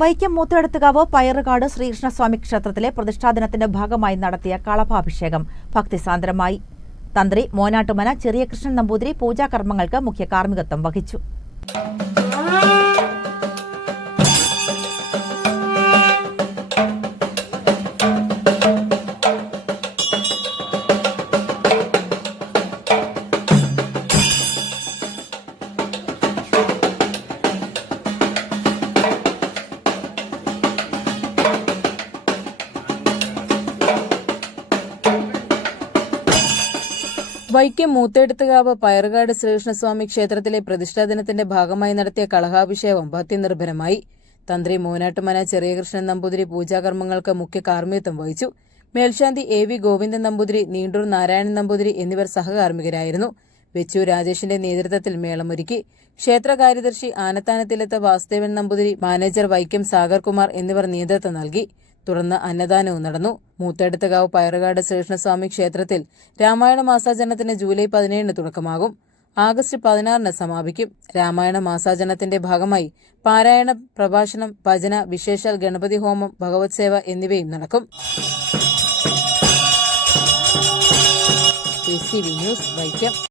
വൈക്കം മൂത്തേടത്തുകാവ് പയറുകാട് ശ്രീകൃഷ്ണസ്വാമി ക്ഷേത്രത്തിലെ പ്രതിഷ്ഠാദിനത്തിന്റെ ഭാഗമായി നടത്തിയ കളഭാഭിഷേകം ഭക്തിസാന്ദ്രമായി. തന്ത്രി മോനാട്ടുമന ചെറിയ കൃഷ്ണൻ നമ്പൂതിരി പൂജാകർമ്മങ്ങൾക്ക് മുഖ്യ കാർമ്മികത്വം വഹിച്ചു. വൈക്കം മൂത്തേടത്തുകാവ് പയറുകാട് ശ്രീകൃഷ്ണസ്വാമി ക്ഷേത്രത്തിലെ പ്രതിഷ്ഠാദിനത്തിന്റെ ഭാഗമായി നടത്തിയ കളഭാഭിഷേകം ഭക്തിനിർഭരമായി. തന്ത്രി മോനാട്ടുമന ചെറിയ കൃഷ്ണൻ നമ്പൂതിരി പൂജാകർമ്മങ്ങൾക്ക് മുഖ്യ കാർമ്മികത്വം വഹിച്ചു. മേൽശാന്തി A.V. ഗോവിന്ദൻ നമ്പൂതിരി, നീണ്ടൂർ നാരായണൻ നമ്പൂതിരി എന്നിവർ സഹകാർമ്മികരായിരുന്നു. വെച്ചൂർ രാജേഷിന്റെ നേതൃത്വത്തിൽ മേളമൊരുക്കി. ക്ഷേത്ര കാര്യദർശി ആനത്താനത്തിലെത്ത വാസുദേവൻ നമ്പൂതിരി, മാനേജർ വൈക്കം സാഗർകുമാർ എന്നിവർ നേതൃത്വം നൽകി. തുടർന്ന് അന്നദാനവും നടന്നു. മൂത്തേടത്തുകാവ് പയറുകാട് ശ്രീകൃഷ്ണസ്വാമി ക്ഷേത്രത്തിൽ രാമായണ മാസാചരണത്തിന് ജൂലൈ 17 തുടക്കമാകും. ആഗസ്റ്റ് 16 സമാപിക്കും. രാമായണ മാസാചരണത്തിന്റെ ഭാഗമായി പാരായണ, പ്രഭാഷണം, ഭജന, വിശേഷാൽ ഗണപതി ഹോമം, ഭഗവത് സേവ എന്നിവയും നടക്കും. ACV news, Vaikom.